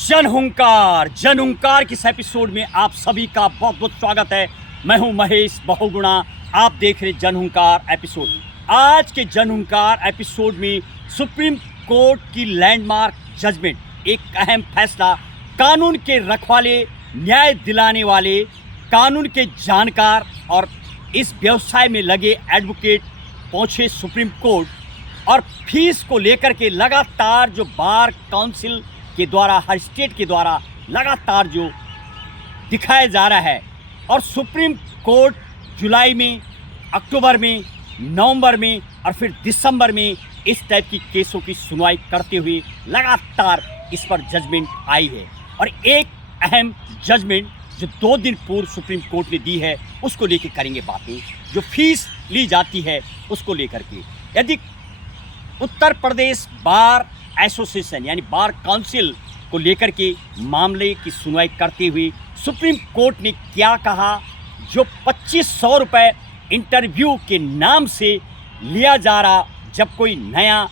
जनहुंकार की इस एपिसोड में आप सभी का बहुत बहुत स्वागत है। मैं हूं महेश बहुगुणा। आप देख रहे जनहुंकार एपिसोड। आज के जनहुंकार एपिसोड में सुप्रीम कोर्ट की लैंडमार्क जजमेंट, एक अहम फैसला, कानून के रखवाले, न्याय दिलाने वाले, कानून के जानकार और इस व्यवसाय में लगे एडवोकेट पहुंचे सुप्रीम कोर्ट और फीस को लेकर के लगातार जो बार काउंसिल के द्वारा, हर स्टेट के द्वारा लगातार जो दिखाया जा रहा है, और सुप्रीम कोर्ट जुलाई में, अक्टूबर में, नवंबर में और फिर दिसंबर में इस टाइप की केसों की सुनवाई करते हुए लगातार इस पर जजमेंट आई है। और एक अहम जजमेंट जो 2 दिन पूर्व सुप्रीम कोर्ट ने दी है, उसको लेकर करेंगे बातें। जो फीस ली जाती है उसको लेकर के, यदि उत्तर प्रदेश बार एसोसिएशन यानी बार काउंसिल को लेकर के मामले की सुनवाई करते हुए सुप्रीम कोर्ट ने क्या कहा, जो 2500 रुपये इंटरव्यू के नाम से लिया जा रहा, जब कोई नया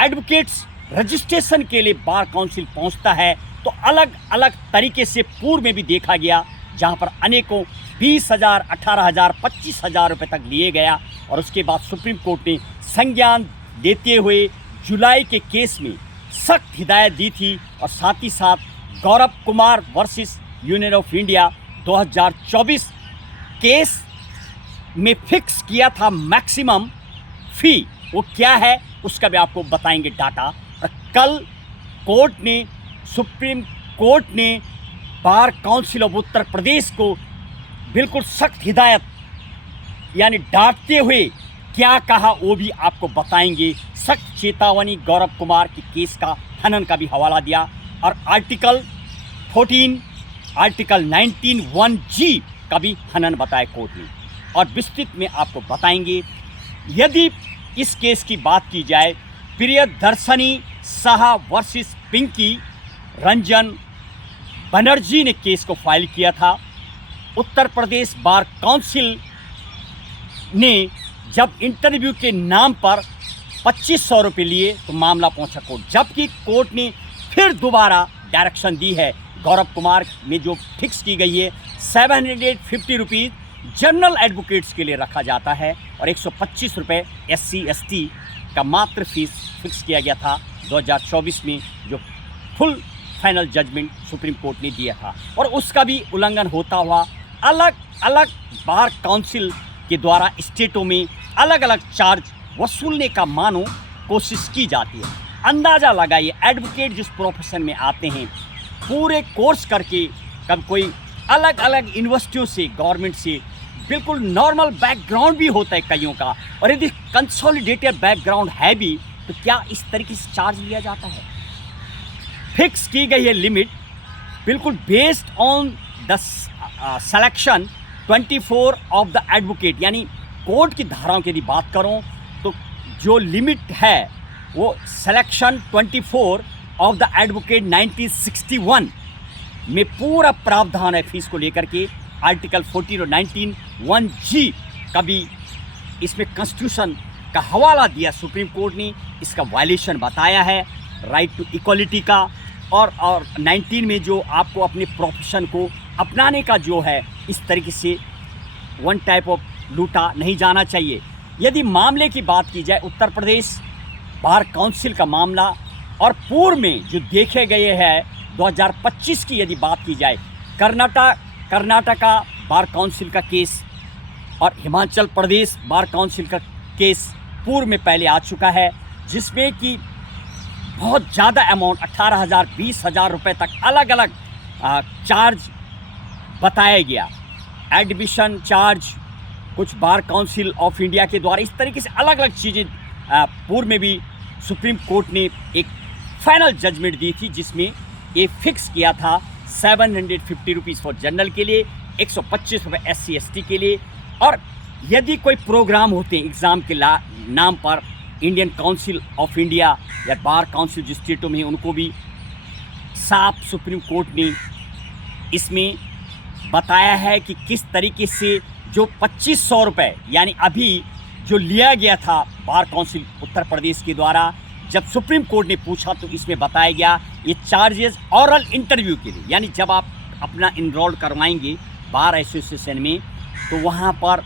एडवोकेट्स रजिस्ट्रेशन के लिए बार काउंसिल पहुंचता है तो अलग अलग तरीके से पूर्व में भी देखा गया, जहां पर अनेकों 20,000, 18,000, 25,000 रुपये तक लिए गया। और उसके बाद सुप्रीम कोर्ट ने संज्ञान देते हुए जुलाई के केस में सख्त हिदायत दी थी और साथ ही साथ Gaurav Kumar versus Union of India 2024 case में फिक्स किया था मैक्सिमम फ़ी। वो क्या है उसका भी आपको बताएंगे डाटा। और कल सुप्रीम कोर्ट ने bar council of Uttar Pradesh को बिल्कुल सख्त हिदायत यानी डांटते हुए क्या कहा वो भी आपको बताएंगे। सख्त चेतावनी गौरव कुमार के केस का हनन का भी हवाला दिया और आर्टिकल 14, आर्टिकल 19(1)(g) का भी हनन बताया कोर्ट ने। और विस्तृत में आपको बताएंगे। यदि इस केस की बात की जाए, प्रियदर्शनी साहा वर्सेस पिंकी रंजन बनर्जी ने केस को फाइल किया था। उत्तर प्रदेश बार काउंसिल ने जब इंटरव्यू के नाम पर 2500 रुपये लिए तो मामला पहुंचा कोर्ट, जबकि कोर्ट ने फिर दोबारा डायरेक्शन दी है। गौरव कुमार में जो फिक्स की गई है 750 रुपीज़ जनरल एडवोकेट्स के लिए रखा जाता है और 125 रुपये SC/ST का मात्र फीस फिक्स किया गया था 2024 में, जो full final judgment Supreme Court ने दिया था। और उसका भी उल्लंघन होता हुआ अलग अलग बार काउंसिल के द्वारा स्टेटों में अलग अलग चार्ज वसूलने का मानो कोशिश की जाती है। अंदाज़ा लगाइए, एडवोकेट जिस प्रोफेशन में आते हैं पूरे कोर्स करके, कब कोई अलग अलग यूनिवर्सिटियों से, गवर्नमेंट से, बिल्कुल नॉर्मल बैकग्राउंड भी होता है कईयों का, और यदि कंसोलिडेटेड बैकग्राउंड है भी तो क्या इस तरीके से चार्ज लिया जाता है? फिक्स की गई है लिमिट बिल्कुल based on the selection 24 of the advocate, यानी कोर्ट की धाराओं की यदि बात करूं तो जो लिमिट है वो सिलेक्शन 24 ऑफ द एडवोकेट 1961 में पूरा प्रावधान है फीस को लेकर के। आर्टिकल 14 और 19(1)(g) का भी इसमें कॉन्स्टिट्यूशन का हवाला दिया सुप्रीम कोर्ट ने, इसका वायलेशन बताया है राइट टू इक्वलिटी का। और 19 में जो आपको अपने प्रोफेशन को अपनाने का जो है, इस तरीके से वन टाइप ऑफ लूटा नहीं जाना चाहिए। यदि मामले की बात की जाए, उत्तर प्रदेश बार काउंसिल का मामला और पूर्व में जो देखे गए हैं 2025 की यदि बात की जाए, कर्नाटका बार काउंसिल का केस और हिमाचल प्रदेश बार काउंसिल का केस पूर्व में पहले आ चुका है, जिसमें कि बहुत ज़्यादा अमाउंट 18,000, 20,000 रुपये तक अलग अलग चार्ज बताया गया। एडमिशन चार्ज कुछ बार काउंसिल ऑफ इंडिया के द्वारा, इस तरीके से अलग अलग चीज़ें पूर्व में भी सुप्रीम कोर्ट ने एक फाइनल जजमेंट दी थी, जिसमें ये फिक्स किया था 750 रुपीज़ फॉर जनरल के लिए, 125 रुपये SC/ST के लिए। और यदि कोई प्रोग्राम होते हैं एग्ज़ाम के नाम पर, इंडियन काउंसिल ऑफ इंडिया या बार काउंसिल जिस स्टेटों में, उनको भी साफ सुप्रीम कोर्ट ने इसमें बताया है कि किस तरीके से जो 2500 रुपये यानी अभी जो लिया गया था बार काउंसिल उत्तर प्रदेश के द्वारा, जब सुप्रीम कोर्ट ने पूछा तो इसमें बताया गया ये चार्जेस ऑरल इंटरव्यू के लिए, यानी जब आप अपना इनरोल करवाएंगे बार एसोसिएशन में तो वहाँ पर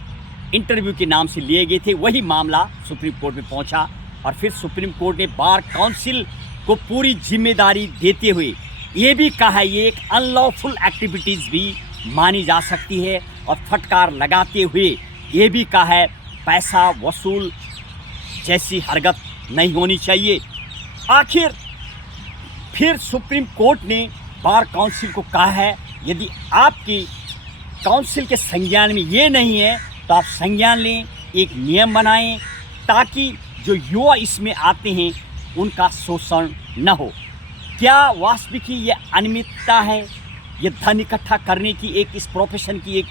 इंटरव्यू के नाम से लिए गए थे। वही मामला सुप्रीम कोर्ट में पहुँचा और फिर सुप्रीम कोर्ट ने बार काउंसिल को पूरी जिम्मेदारी देते हुए ये भी कहा ये एक अनलॉफुल एक्टिविटीज़ भी मानी जा सकती है और फटकार लगाते हुए ये भी कहा है पैसा वसूल जैसी हरकत नहीं होनी चाहिए। आखिर फिर सुप्रीम कोर्ट ने बार काउंसिल को कहा है यदि आपकी काउंसिल के संज्ञान में ये नहीं है तो आप संज्ञान लें, एक नियम बनाएं ताकि जो युवा इसमें आते हैं उनका शोषण न हो। क्या वास्तविक ही ये अनियमितता है, ये धन इकट्ठा करने की एक इस प्रोफेशन की एक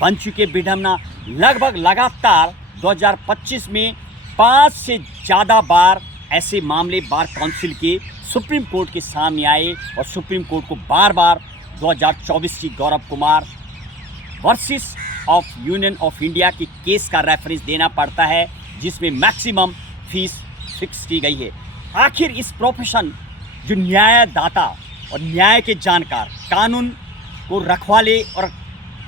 बन चुके विडंबना। लगभग लगातार 2025 में 5 से ज़्यादा बार ऐसे मामले बार काउंसिल के सुप्रीम कोर्ट के सामने आए और सुप्रीम कोर्ट को बार बार 2024 की Gaurav Kumar versus of Union of India की केस का रेफरेंस देना पड़ता है जिसमें मैक्सिमम फीस फिक्स की गई है। आखिर इस प्रोफेशन जो न्यायदाता और न्याय के जानकार, कानून को रखवाले और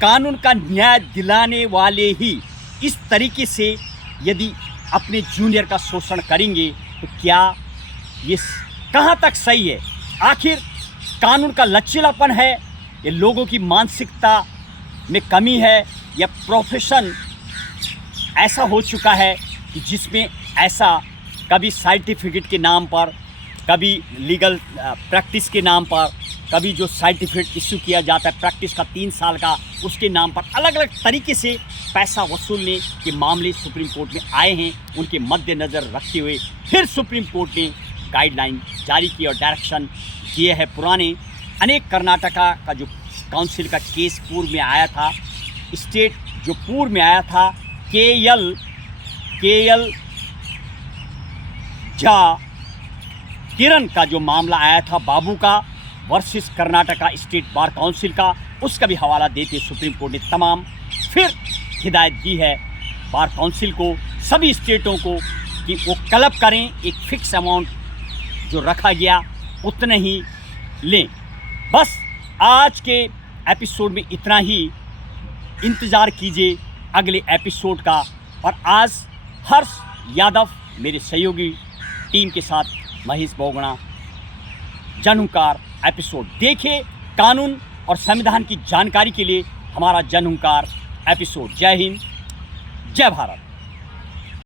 कानून का न्याय दिलाने वाले ही इस तरीके से यदि अपने जूनियर का शोषण करेंगे तो क्या ये कहाँ तक सही है? आखिर कानून का लचीलापन है या लोगों की मानसिकता में कमी है या प्रोफेशन ऐसा हो चुका है कि जिसमें ऐसा कभी सर्टिफिकेट के नाम पर, कभी लीगल प्रैक्टिस के नाम पर, कभी जो सर्टिफिकेट इशू किया जाता है प्रैक्टिस का 3 साल का उसके नाम पर अलग अलग तरीके से पैसा वसूलने के मामले सुप्रीम कोर्ट में आए हैं। उनके मद्देनज़र रखते हुए फिर सुप्रीम कोर्ट ने गाइडलाइन जारी की और डायरेक्शन दिए है। पुराने अनेक कर्नाटका का जो काउंसिल का केस पूर्व में आया था, स्टेट जो पूर्व में आया था के.एल. झा किरण का जो मामला आया था बाबू का versus Karnataka state bar council का, उसका भी हवाला देते सुप्रीम कोर्ट ने तमाम फिर हिदायत दी है बार काउंसिल को, सभी स्टेटों को कि वो क्लब करें, एक फिक्स अमाउंट जो रखा गया उतना ही लें। बस आज के एपिसोड में इतना ही, इंतज़ार कीजिए अगले एपिसोड का। और आज हर्ष यादव मेरे सहयोगी टीम के साथ महेश बोगड़ा जनहुंकार एपिसोड देखें। कानून और संविधान की जानकारी के लिए हमारा जनहुंकार एपिसोड। जय हिंद, जय भारत।